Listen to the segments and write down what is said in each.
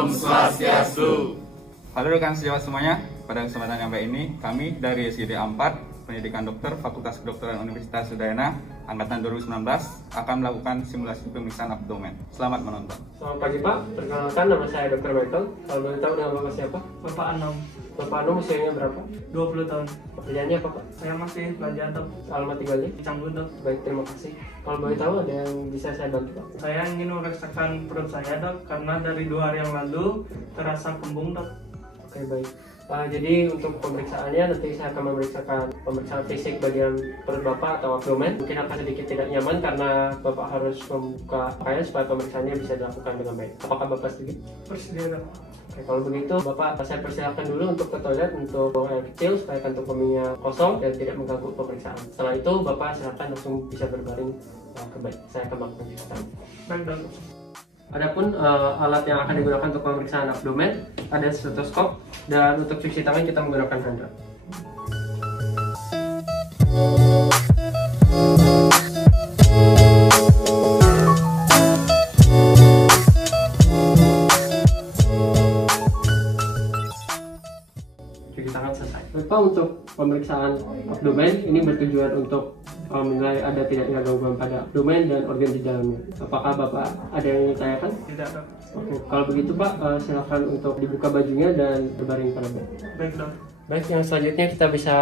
Om Swastiastu. Halo rekan sejawat semuanya, pada kesempatan yang baik ini kami dari SGD 4 Pendidikan Dokter Fakultas Kedokteran Universitas Udayana Angkatan 2019 akan melakukan simulasi pemeriksaan abdomen. Selamat menonton. Selamat pagi Pak, perkenalkan nama saya Dr. Michael. Kalau boleh tahu nama Bapak siapa? Bapak Anom, Bapak Anum usianya berapa? 20 tahun. Pekerjaannya apa Pak? Saya masih belajar dok, Alamat tinggalnya? Canggun dok. Baik, terima kasih. Kalau boleh tahu ada yang bisa saya bantu Pak? Saya ingin memeriksakan perut saya dok, karena dari 2 hari yang lalu terasa kembung dok. Oke, baik. Jadi untuk pemeriksaannya nanti saya akan memeriksakan pemeriksaan fisik bagian perut Bapak atau abdomen. Mungkin akan sedikit tidak nyaman karena Bapak harus membuka pakaian supaya pemeriksaannya bisa dilakukan dengan baik. Apakah Bapak setuju? Bersedia dok. Oke, kalau begitu Bapak saya persilakan dulu untuk ke toilet untuk buang air kecil supaya kantong kemihnya kosong dan tidak mengganggu pemeriksaan. Setelah itu Bapak silakan langsung bisa berbaring ke baik. Saya akan melakukan pemeriksaan. Baik dok. Adapun alat yang akan digunakan untuk pemeriksaan abdomen ada stetoskop, dan untuk cuci tangan kita menggunakan handuk. Cuci tangan selesai. Bapak, untuk pemeriksaan abdomen ini bertujuan untuk menilai ada tidaknya gangguan pada abdomen dan organ di dalamnya. Apakah Bapak ada yang ingin tanyakan? Tidak dok. Oke, kalau begitu Pak, silakan untuk dibuka bajunya dan berbaring pada bed. Baik dok. Baik, yang selanjutnya kita bisa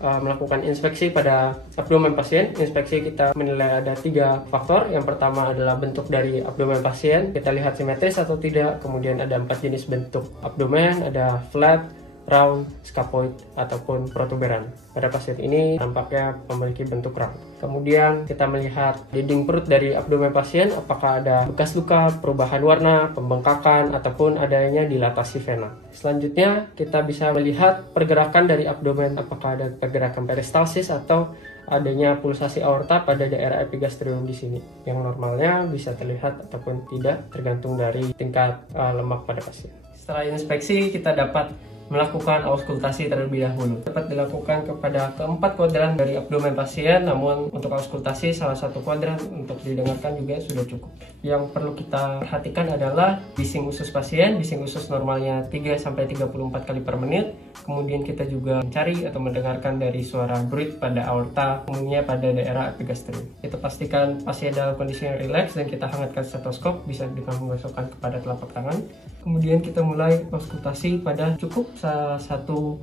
melakukan inspeksi pada abdomen pasien. Inspeksi kita menilai ada 3 faktor. Yang pertama adalah bentuk dari abdomen pasien. Kita lihat simetris atau tidak. Kemudian ada 4 jenis bentuk abdomen, ada flat, round, scapuloid, ataupun protuberan. Pada pasien ini tampaknya memiliki bentuk round. Kemudian kita melihat dinding perut dari abdomen pasien, apakah ada bekas luka, perubahan warna, pembengkakan, ataupun adanya dilatasi vena. Selanjutnya kita bisa melihat pergerakan dari abdomen, apakah ada pergerakan peristalsis atau adanya pulsasi aorta pada daerah epigastrium di sini. Yang normalnya bisa terlihat ataupun tidak tergantung dari tingkat lemak pada pasien. Setelah inspeksi kita dapat melakukan auskultasi terlebih dahulu. Dapat dilakukan kepada keempat kuadran dari abdomen pasien, namun untuk auskultasi salah satu kuadran untuk didengarkan juga sudah cukup. Yang perlu kita perhatikan adalah bising usus pasien. Bising usus normalnya 3-34 kali per menit. Kemudian kita juga mencari atau mendengarkan dari suara bruit pada aorta, umumnya pada daerah epigastrium. Kita pastikan pasien dalam kondisi yang rileks dan kita hangatkan stetoskop, bisa dengan menggosokkan kepada telapak tangan. Kemudian kita mulai auskultasi pada cukup salah satu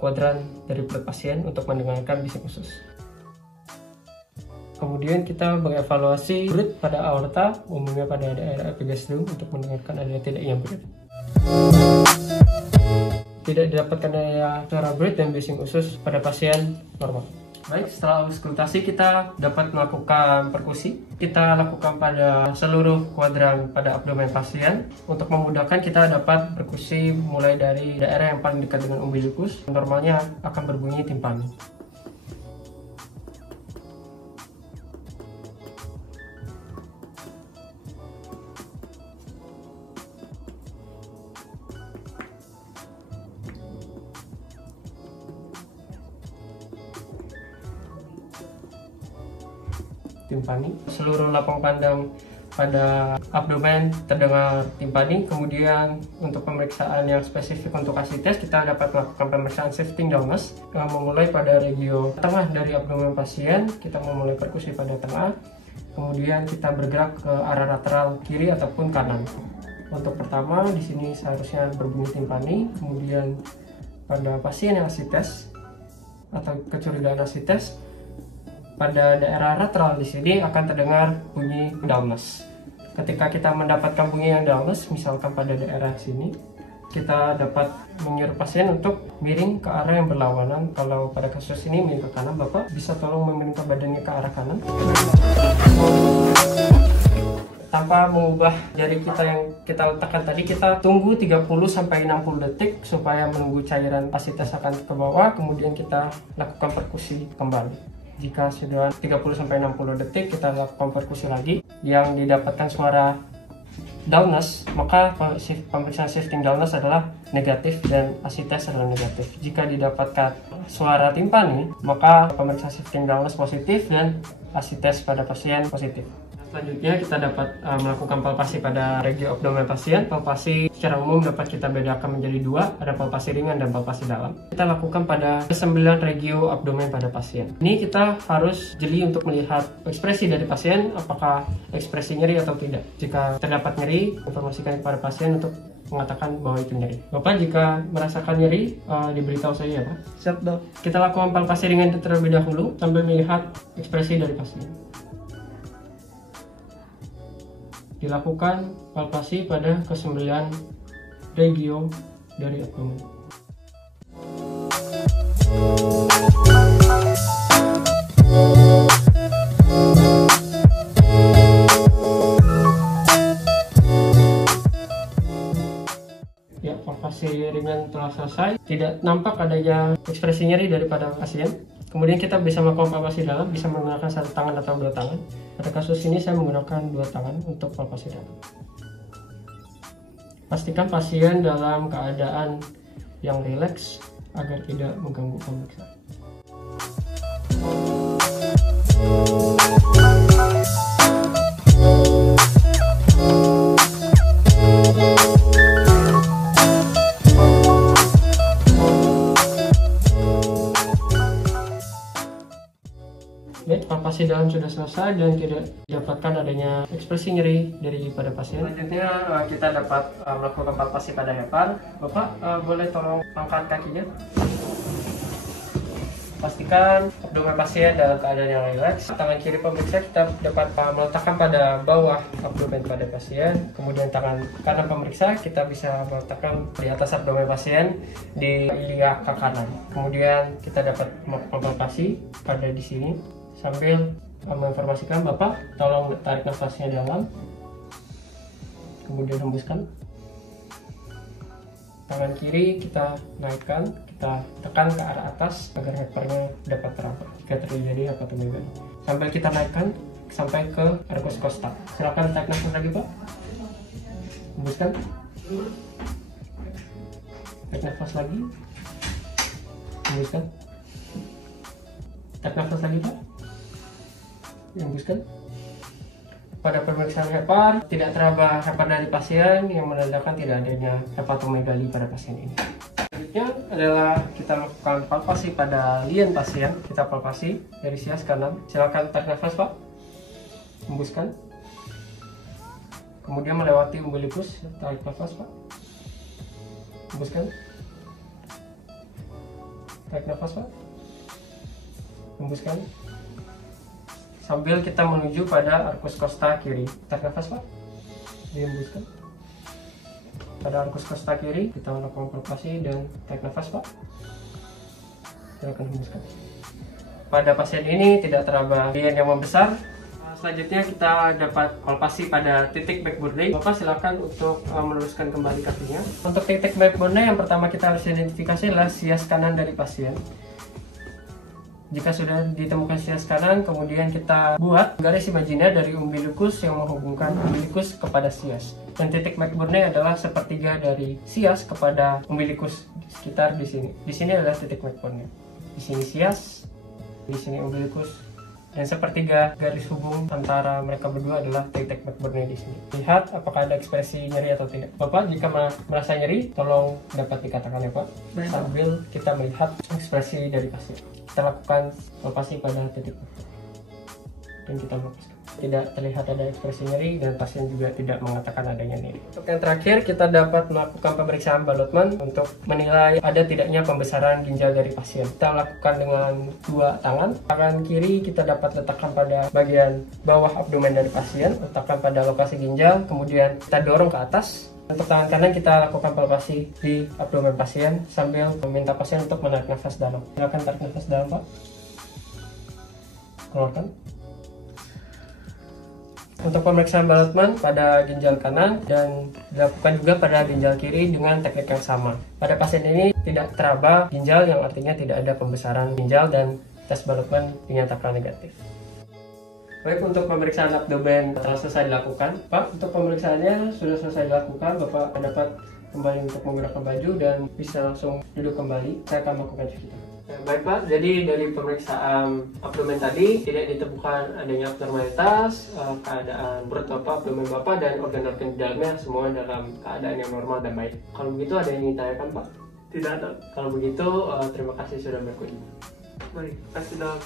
kuadran dari perut pasien untuk mendengarkan bising usus. Kemudian kita mengevaluasi bruit pada aorta, umumnya pada daerah epigastrium, untuk mendengarkan ada tidaknya bruit. Tidak didapatkan adanya suara bruit dan bising usus pada pasien normal. Baik, setelah auskultasi kita dapat melakukan perkusi. Kita lakukan pada seluruh kuadran pada abdomen pasien. Untuk memudahkan kita dapat perkusi mulai dari daerah yang paling dekat dengan umbilikus. Normalnya akan berbunyi timpani. Timpani. Seluruh lapang pandang pada abdomen terdengar timpani. Kemudian untuk pemeriksaan yang spesifik untuk asites, kita dapat melakukan pemeriksaan shifting dullness, memulai pada regio tengah dari abdomen pasien. Kita memulai perkusi pada tengah, kemudian kita bergerak ke arah lateral kiri ataupun kanan. Untuk pertama di sini seharusnya berbunyi timpani. Kemudian pada pasien yang asites atau kecurigaan asites, pada daerah lateral di sini akan terdengar bunyi dullness. Ketika kita mendapatkan bunyi yang dullness, misalkan pada daerah sini, kita dapat menyuruh pasien untuk miring ke arah yang berlawanan. Kalau pada kasus ini miring ke kanan, Bapak bisa tolong memiringkan badannya ke arah kanan. Tanpa mengubah jari kita yang kita letakkan tadi, kita tunggu 30-60 detik supaya menunggu cairan asites akan ke bawah, kemudian kita lakukan perkusi kembali. Jika sudah 30-60 detik, kita lakukan perkusi lagi yang didapatkan suara dullness, maka pemeriksaan shifting dullness adalah negatif dan asites adalah negatif. Jika didapatkan suara timpani, maka pemeriksaan shifting dullness positif dan asites pada pasien positif. Selanjutnya kita dapat melakukan palpasi pada regio abdomen pasien. Palpasi secara umum dapat kita bedakan menjadi dua, ada palpasi ringan dan palpasi dalam. Kita lakukan pada 9 regio abdomen pada pasien. Ini kita harus jeli untuk melihat ekspresi dari pasien, apakah ekspresi nyeri atau tidak. Jika terdapat nyeri, informasikan kepada pasien untuk mengatakan bahwa itu nyeri. Bapak jika merasakan nyeri, diberitahu saya ya Pak. Siap dok. Kita lakukan palpasi ringan terlebih dahulu sambil melihat ekspresi dari pasien. Dilakukan palpasi pada ke-9 regio dari abdomen. Ya, palpasi ringan telah selesai. Tidak nampak adanya ekspresi nyeri daripada pasien. Kemudian kita bisa melakukan palpasi dalam, bisa menggunakan satu tangan atau dua tangan. Pada kasus ini saya menggunakan dua tangan untuk palpasi dalam. Pastikan pasien dalam keadaan yang rileks agar tidak mengganggu pemeriksaan. Palpasi dalam sudah selesai dan tidak didapatkan adanya ekspresi nyeri daripada pasien. Selanjutnya kita dapat melakukan palpasi pada hepar. Bapak boleh tolong angkat kakinya. Pastikan abdomen pasien dalam keadaan yang rileks. Tangan kiri pemeriksa kita dapat meletakkan pada bawah abdomen pada pasien. Kemudian tangan kanan pemeriksa kita bisa meletakkan di atas abdomen pasien di ilia kanan. Kemudian kita dapat melakukan palpasi pada di sini. Sambil menginformasikan Bapak, tolong tarik nafasnya dalam, kemudian hembuskan. Tangan kiri kita naikkan, kita tekan ke arah atas agar heparnya dapat terangkat jika terjadi hepatomegaly. Sambil kita naikkan sampai ke arcus costa. Silakan tarik nafas lagi Pak. Hembuskan. Tarik nafas lagi. Hembuskan. Tarik nafas lagi Pak. Hembuskan. Pada pemeriksaan hepar, tidak teraba hepar dari pasien yang menandakan tidak adanya hepatomegaly pada pasien ini. Selanjutnya adalah kita lakukan palpasi pada lien pasien. Kita palpasi dari sias kanan. Silakan tarik nafas Pak. Hembuskan. Kemudian melewati umbilikus, tarik nafas Pak. Hembuskan. Tarik nafas Pak. Hembuskan. Sambil kita menuju pada arcus costa kiri. Tarik nafas Pak. Dihembuskan. Pada arcus costa kiri kita melakukan palpasi dan tarik nafas Pak. Silakan hembuskan. Pada pasien ini tidak teraba lien yang membesar. Selanjutnya kita dapat palpasi pada titik McBurney. Bapak silakan untuk meluruskan kembali kakinya. Untuk titik McBurney yang pertama kita harus identifikasi adalah sias kanan dari pasien. Jika sudah ditemukan sias kanan, kemudian kita buat garis imaginer dari umbilikus yang menghubungkan umbilikus kepada sias. Dan titik McBurney adalah sepertiga dari sias kepada umbilikus sekitar di sini. Di sini adalah titik McBurney. Di sini sias, di sini umbilikus, dan sepertiga garis hubung antara mereka berdua adalah titik McBurney di sini. Lihat apakah ada ekspresi nyeri atau tidak. Bapak jika merasa nyeri, tolong dapat dikatakan ya Pak. Sambil kita melihat ekspresi dari pasien. Kita lakukan palpasi pada titik dan kita melepaskan. Tidak terlihat ada ekspresi nyeri dan pasien juga tidak mengatakan adanya nyeri. Untuk yang terakhir kita dapat melakukan pemeriksaan Ballotman untuk menilai ada tidaknya pembesaran ginjal dari pasien. Kita lakukan dengan dua tangan. Tangan kiri kita dapat letakkan pada bagian bawah abdomen dari pasien, letakkan pada lokasi ginjal, kemudian kita dorong ke atas. Untuk tangan kanan kita lakukan palpasi di abdomen pasien sambil meminta pasien untuk menarik nafas dalam. Silakan tarik nafas dalam Pak. Keluarkan. Untuk pemeriksaan Ballotman pada ginjal kanan dan dilakukan juga pada ginjal kiri dengan teknik yang sama. Pada pasien ini tidak teraba ginjal yang artinya tidak ada pembesaran ginjal dan tes Ballotman dinyatakan negatif. Baik, untuk pemeriksaan abdomen telah selesai dilakukan. Pak, untuk pemeriksaannya sudah selesai dilakukan. Bapak dapat kembali untuk menggunakan baju dan bisa langsung duduk kembali. Saya akan melakukan cuci tangan. Ya, baik Pak, jadi dari pemeriksaan abdomen tadi tidak ditemukan adanya abnormalitas, keadaan perut Bapak, abdomen Bapak, dan organ-organ di dalamnya semua dalam keadaan yang normal dan baik. Kalau begitu ada yang ingin ditanyakan Pak? Tidak ada. Kalau begitu terima kasih sudah berkunjung. Baik, kasih dok.